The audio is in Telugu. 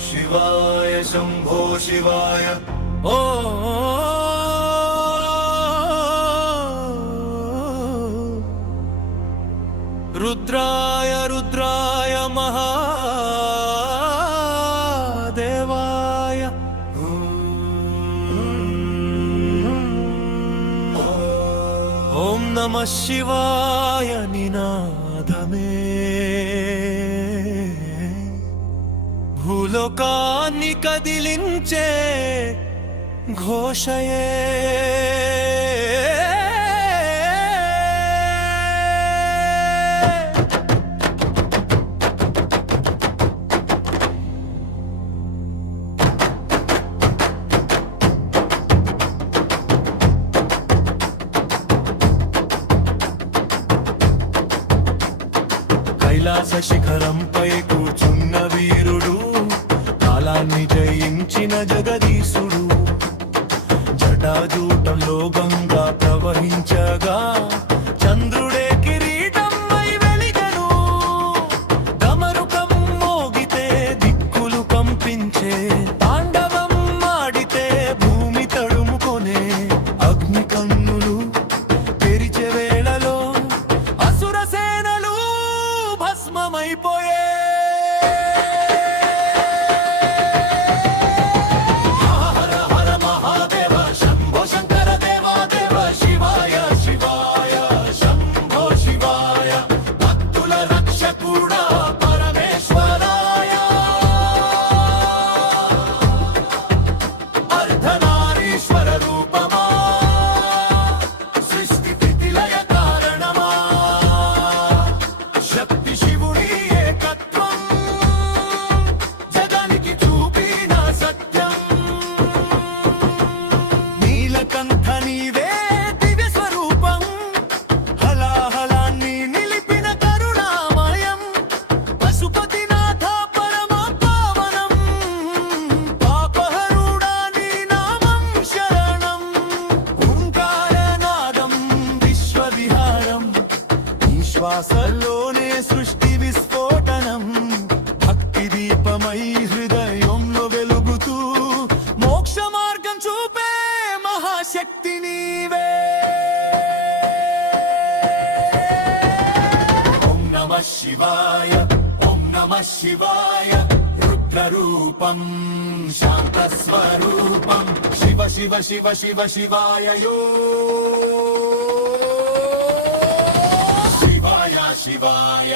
शिवाय शंभो शिवाय ओ रुद्राय रुद्राय महादेवाय ओम नमः शिवाय निनादमे భూలోకాన్ని కదిలించే ఘోషయే కైలాస శిఖరంపై కూర్చున్న వీరుడు, కాలాన్ని జయించిన జగదీశుడు. జటాజూటంలో గంగా ప్రవహించగా చంద్రుడే కిరీటమై వెలిగెను. డమరుకం మోగితే దిక్కులు కంపించే, తాండవం ఆడితే భూమి తడుముకొనే. అగ్ని కన్నులు తెరిచే వేళలో అసుర సేనలు భస్మమైపోయే. శ్వాసలోనే సృష్టి విస్ఫోటనం, భక్తి దీపమై హృదయంలో వెలుగుతూ మోక్ష మార్గం చూపే మహాశక్తి నీవే. ఓం నమః శివాయ, ఓం నమః శివాయ. రుద్రరూపం శాంతస్వరూపం, శివ శివ శివ శివ శివాయ యో. శివాయ శివాయ